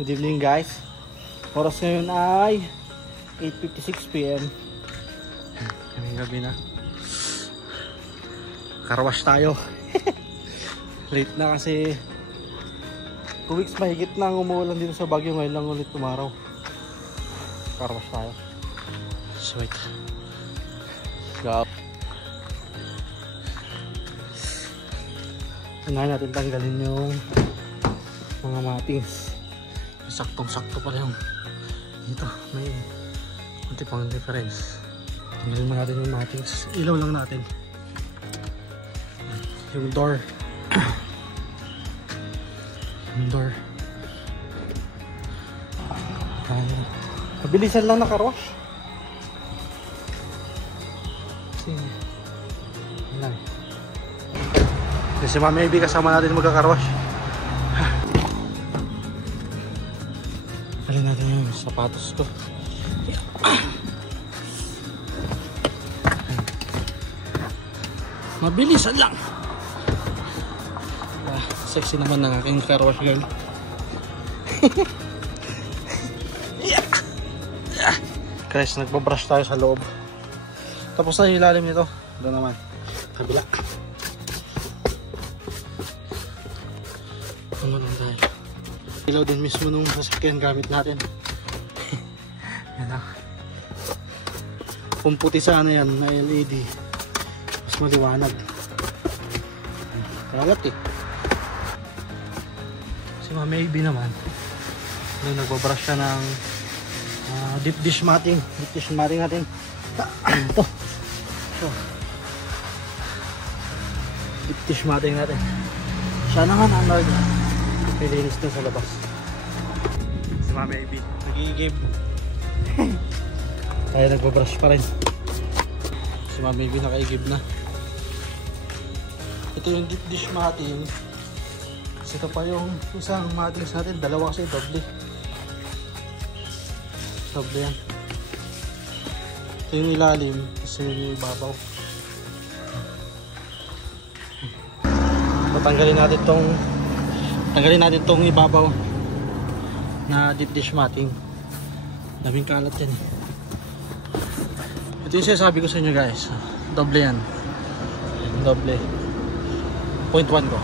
Good evening guys. Oras ngayon ay 8:56 PM. Kaming gabi na. Karwash tayo. Late na kasi 2 weeks mahigit na umuulan dito sa Baguio. Ngayon lang ulit tumaraw. Karwash tayo. Sweet. Go. Unahin natin tanggalin yung mga matings. Saktong-sakto pala yung dito. May kunti pang difference. Tanggalin mo natin yung matings. Ilaw lang natin. Yung door. Yung door. Mabilisan lang nakarush. Lang. Si Mami Ivy kasama natin magkakarwash. Alin natin yung sapatos ko. Mabilisan lang. Sexy naman ng aking carwash girl. Guys, nagbabrush tayo sa loob. Tapos na yung ilalim nito. Doon naman. Kabila. Ano lang tayo. Ilaw din mismo nung sasakyan gamit natin. Yan lang. Kung puti sana yan na LED, mas maliwanag. Kalat eh. Si Mami Ivy naman, nung nagbabrush siya ng deep dish matting. Deep dish matting natin. Ito. Deep dish matting natin. Siya naman ang nilinis na sa labas. Si Mami Ivy nag-i-give. Kaya nagbabrush pa rin. Si Mami Ivy naka-i-give na. Ito yung deep dish matting. Ito pa yung isang mattings natin. Dalawa kasi doble. Doble yan. Ito yung ilalim. Kasi yung ibabaw. Tanggalin natin tong ibabaw na deep dish matting. Daming kalat yan. Ito yung sinasabi ko sa inyo guys. Doble yan. Doble. 0.1 ko.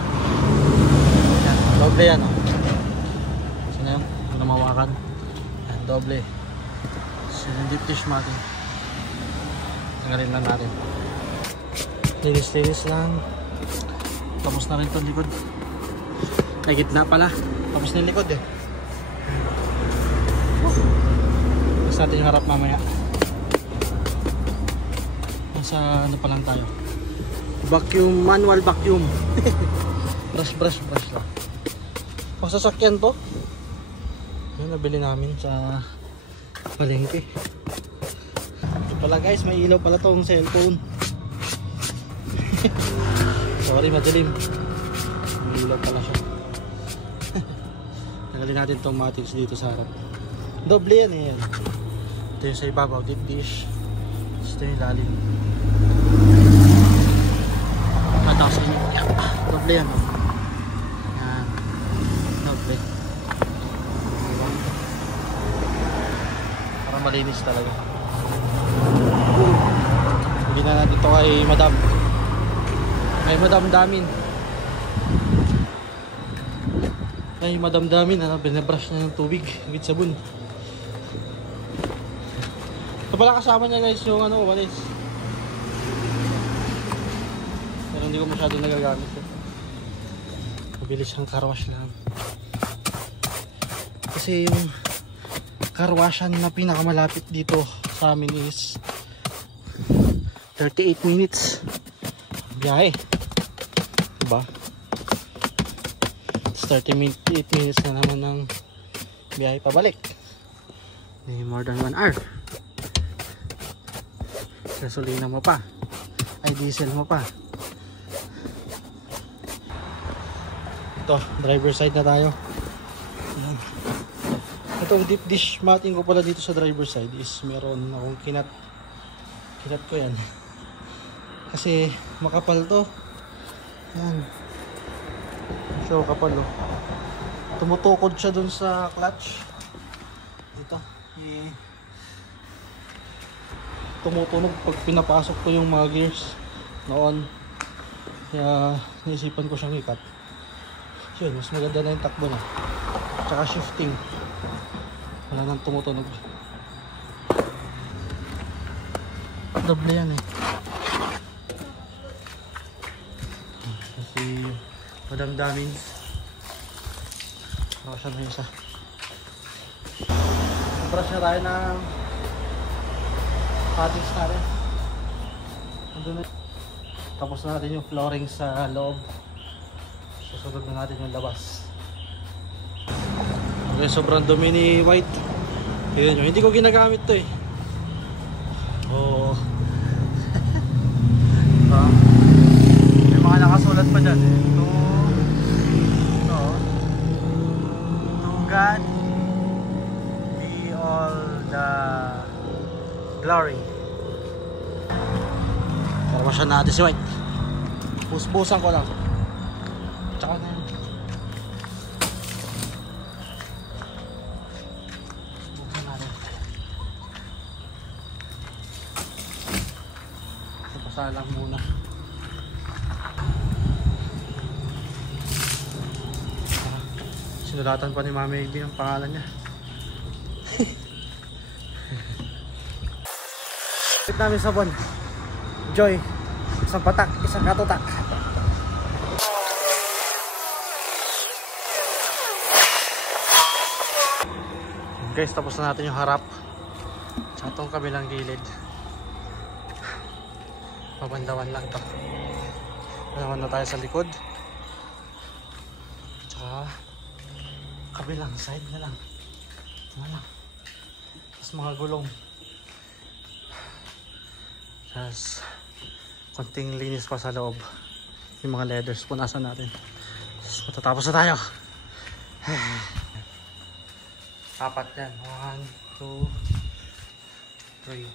Yan. Doble yan. Oh. Kasi na yun. Kung namawakan. Yan. Doble. So yung deep dish matting. Tanggalin lang natin. Linis lang. Tapos na rin itong likod. Ay, gitna pala. Tapos na yung likod eh. Tapos natin yung harap mamaya. Nasa ano pa lang tayo. Vacuum, manual vacuum. brush lang. Kung sasakyan to, yun, nabili namin sa palengke. Ito pala guys, may ilaw pala tong cellphone. Sorry, madilim. May ilaw pala siya. Tanggalin natin tong mattings dito sa harap. Doble yan eh. Yan. Ito yung sa ibabaw, deep dish. Ito yung lalim. Matapos yun. Doble yan. Oh. Yan. Doble. Para malinis talaga. Hindi na natin ito kay Madam. Ay, madamdamin. Ay, madamdamin. Ano, binabrush na ng tubig with sabon. Ito pala kasama niya guys yung ano, walis. Pero hindi ko masyado nagagamit. Mabilis ang carwash lang. Kasi yung carwashan na pinakamalapit dito sa amin is 38 minutes biyahe. Diba? 38 minutes na naman ng biyahe pabalik. More than 1 hour. Gasolina mo pa. Ay, diesel mo pa. Ito, driver side na tayo. Ayan. Itong deep dish matting ko pala dito sa driver side is meron akong kinat ko yan. Kasi makapal to. Yan. So kapal oh. Tumutukod siya dun sa clutch. Dito. Tumutunog pag pinapasok ko yung mga gears noon. Kaya naisipan ko siyang ikat. Yun, mas maganda na yung takbo na. Tsaka shifting. Wala nang tumutunog. Doble yan eh. Kasi madamdamin. Baka siya na isa. Brush na tayo ng cuttings natin. Andun na. Tapos na natin yung flooring sa loob. Susunod na natin yung labas. Okay, sobrang dumi ni white. Tignan nyo, hindi ko ginagamit to eh. Oo. May mga nakasulat pa dyan eh. To God be all the glory. Formasyon natin si white. Puspusan ko lang. Tsaka na yun. Puspusan natin. Puspusan lang muna. Sinulatan pa ni Mami Ivy ang pangalan niya. Wait namin sabon. Joy. Isang patak, isang katutak. Guys, tapos na natin yung harap. Tsaka itong kabilang gilid. Pabandawan lang ito. Pabandawan na tayo sa likod. Tsaka kabilang side na lang. Tapos mga gulong. Tapos konting linis pa sa loob. Yung mga leathers punasan natin. Tapos matatapos na tayo. Apat yan. 1, 2, 3,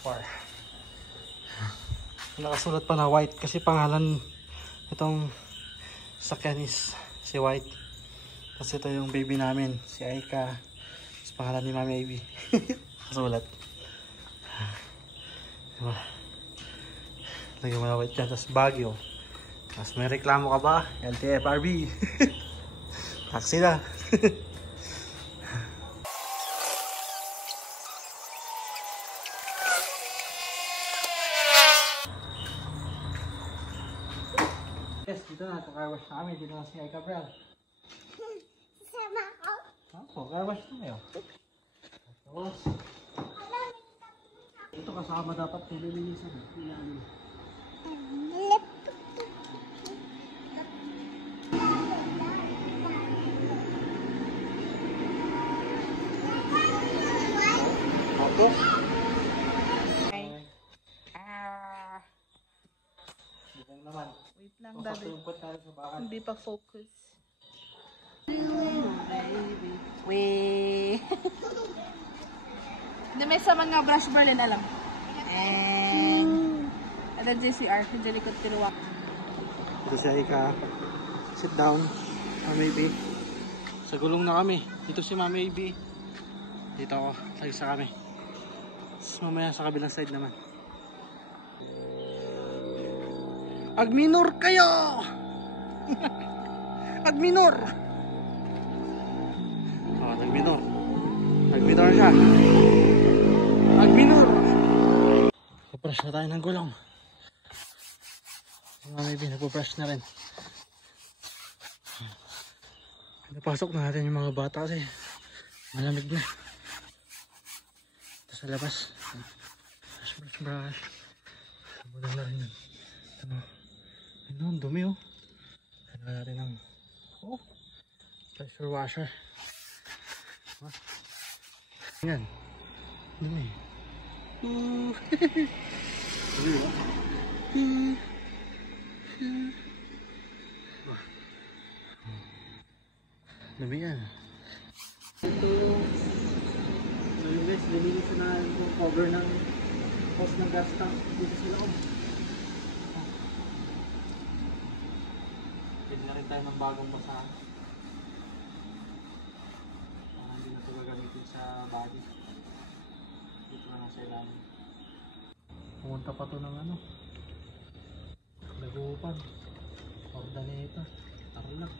4. Nakasulat pa na white kasi pangalan itong sakyan is si white. Kasi ito yung baby namin, si Aika. Tapos pangalan ni Mami Ivy. Nakasulat. Diba? Lagyan mo na white dyan. Tapos Baguio. Tapos may reklamo ka ba? LTFRB. Taxi na. Yes, dito na. Car wash na kami. Dito na si Aika Brel. Sama ako. Ako, car wash na kayo. Tapos ito kasama dapat nililinisan. Ako? Bukong naman. Wait lang, daddy. Hindi pa focus. Wait. Hindi may saman nga brush Berlin, alam. At ang JCR, yung likod tiruwa. Ito si Aika. Sit down. Mami Ivy. Sa gulong na kami. Dito si Mami Ivy. Dito ako. Lagi sa kami. Tapos mamaya sa kabilang side naman. Agminor kayo! Agminor! Oh, nagminor. Nagminor siya. Agminor! Nagpaprush na tayo ng gulong. Maybe nagpaprush na rin. Napasok na natin yung mga bata kasi malamig na. Ito sa labas. Brush. Sabunan na rin yun. Ito. Ano, ang dumi oh. Ano natin ng pressure washer. Yan. Dumi. Dumi oh. Dumi yan. Ito yung guys, linilis na yung cover ng hose ng gas tank dito sa loob. Pwede na rin tayo ng bagong basahan. Pumunta pa to ng ano, Dagupan, Ordaneta, Tarlac.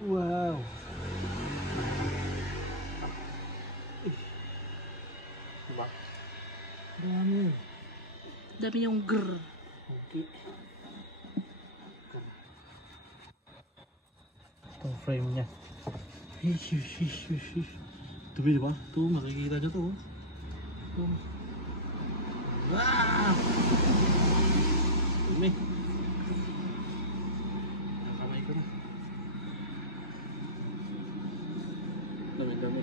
Wow. Diba? Dami. Dami yung grrr. Okay. Itong frame niya. Dumi diba? Ito, makikita nyo to. Ito. Ah! Dumi. Nakamay ko na. Dami.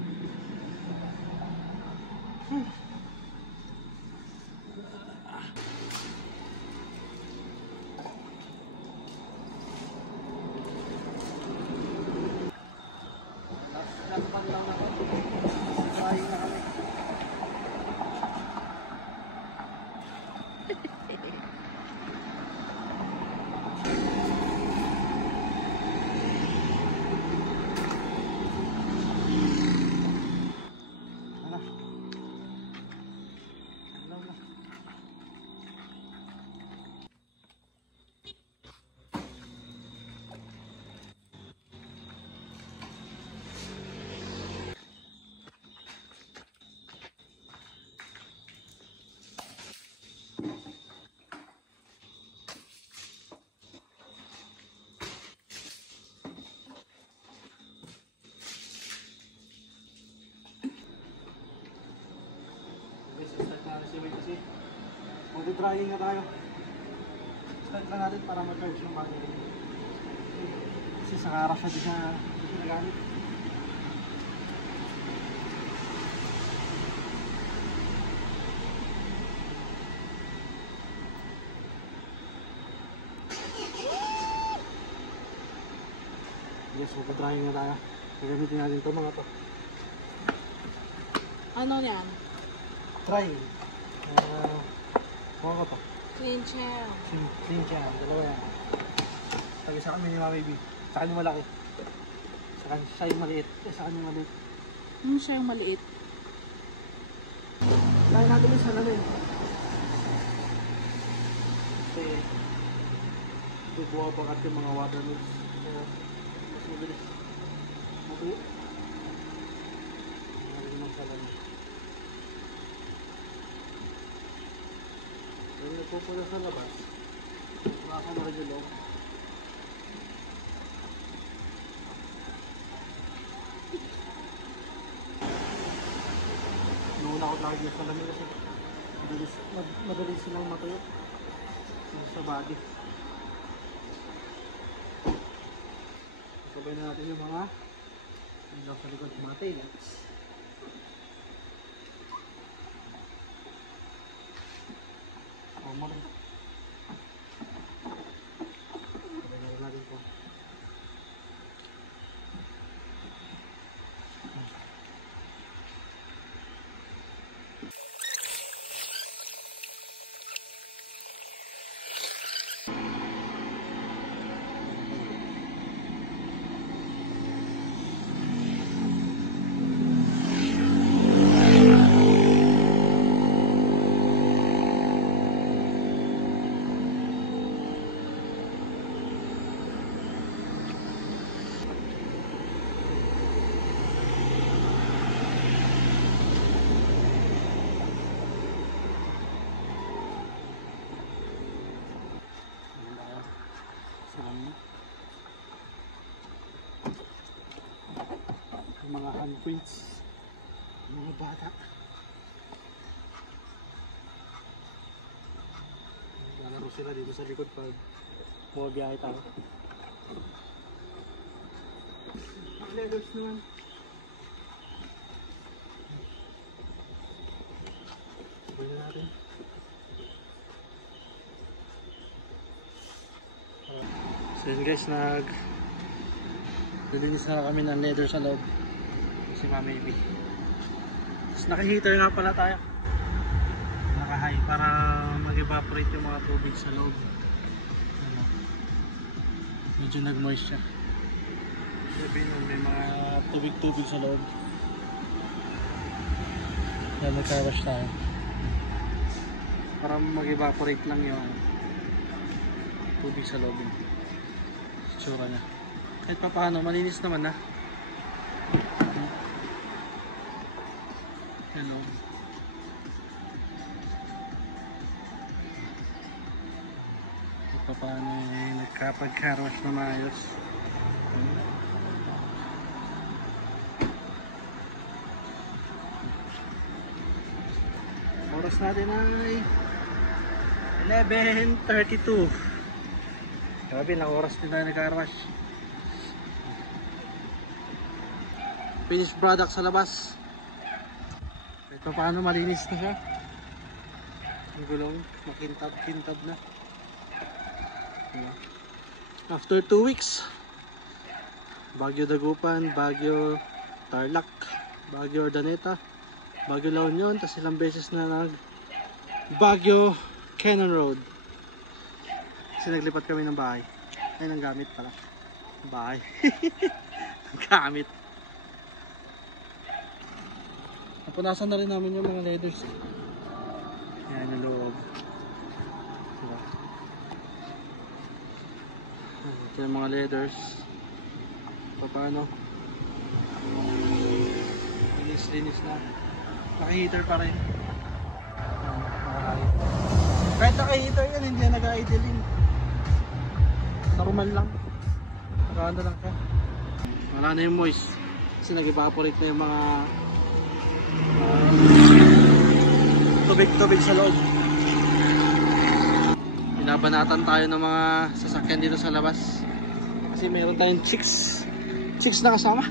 Kasi mag-drying na tayo. Start lang natin para ma-charge yung battery. Kasi sa karas na di siya nagamit. Yes, mag-drying na tayo. Gagamitin natin ito mga to. Ano yan? Drying. Kuha ko to. Clean chair. Clean siya. Dalawa yan. Sabi sa kanya ni Mami B. Sa kanya malaki. Sa kanya siya yung maliit. Sa kanya yung maliit. Siya yung maliit. Kaya natin yung salamin. Kasi bubuha pa kat yung mga water nodes. Kaya mas mabilis. Mabuo. Mayroon ng salamin. Kaya nagpupula sa labas. Maka na rin yung loob. Nauna ko lagi yung salamin kasi madalis silang matuyo sa body. Sabay na natin yung mga ilaw sa likod, mga taillights. Sabay na natin po. Mga handprints, mga bata. Lalaro sila dito sa likod pag bumabiyahe tayo. Ang letters naman. Sabay na natin. So yun guys, nilinis na kami ng leather sa loob. Si Mami B. Tapos naka-heater nga pala tayo. Naka-high para mag-evaporate yung mga tubig sa loob. Ano? Medyo nag-moist siya. Sabihin nun, may mga tubig-tubig sa loob. Yan, nag-car wash tayo. Para mag-evaporate lang yung tubig sa loob. Itsura niya. Kahit pa paano, malinis naman na. Yan o. Kahit pa paano, nagkapag-car wash na maayos. Oras natin ay 11:32. Grabe, ilang oras din tayo nag-car wash. Finished product sa labas. Ito paano, malinis na siya. Ang gulong, makintab-kintab na. After 2 weeks, Baguio Dagupan, Baguio Tarlac, Baguio Urdaneta, Baguio La Union, tapos ilang beses na nag Baguio Cannon Road. Kasi naglipat kami ng bahay. Ay, ng gamit pala. Bahay. Ng gamit. Napunasan na rin namin yung mga leathers. Yan yung loob. Diba? Ito yung mga leathers. Paano? Linis na. Naka-heater pa rin. Kahit naka-heater yan, hindi na nag-idling. Normal lang. Naka-ano lang ka. Wala na yung moist. Kasi nag-evaporate na yung mga tubig-tubig sa loob. Binabanatan tayo ng mga sasakyan dito sa labas. Kasi mayroon tayong chicks na kasama.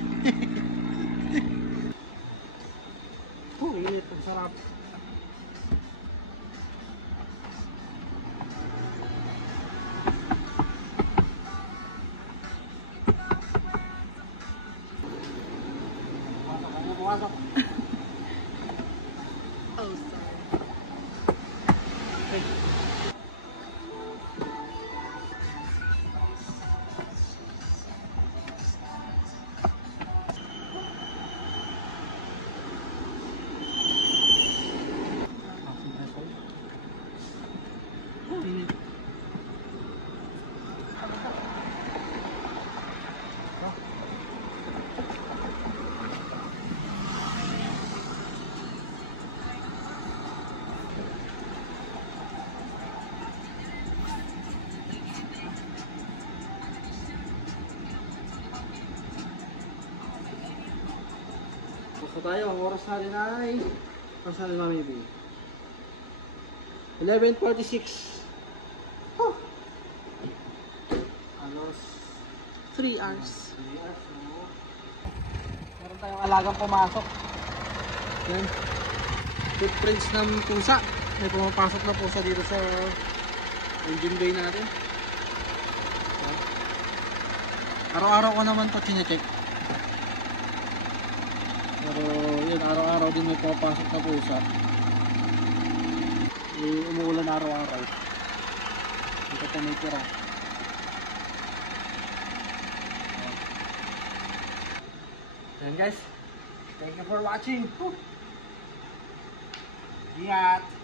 Init, ang sarap. Pumasok. Oh, sorry. Okay. So tayo, ang oras natin ay pasal na maybe 11:46. Oh. Alos 3 hours. 3 hours. Meron tayong alagang pumasok. Yan. Footprints ng pusa. May pumapasok na pusa dito sa engine bay natin. Yan. Araw-araw ko naman ito chinecheck. Pero yun, araw-araw din may pumapasok na pusa. Umuulan araw-araw. Dito pa may tira. Yan guys. Thank you for watching. Ingat.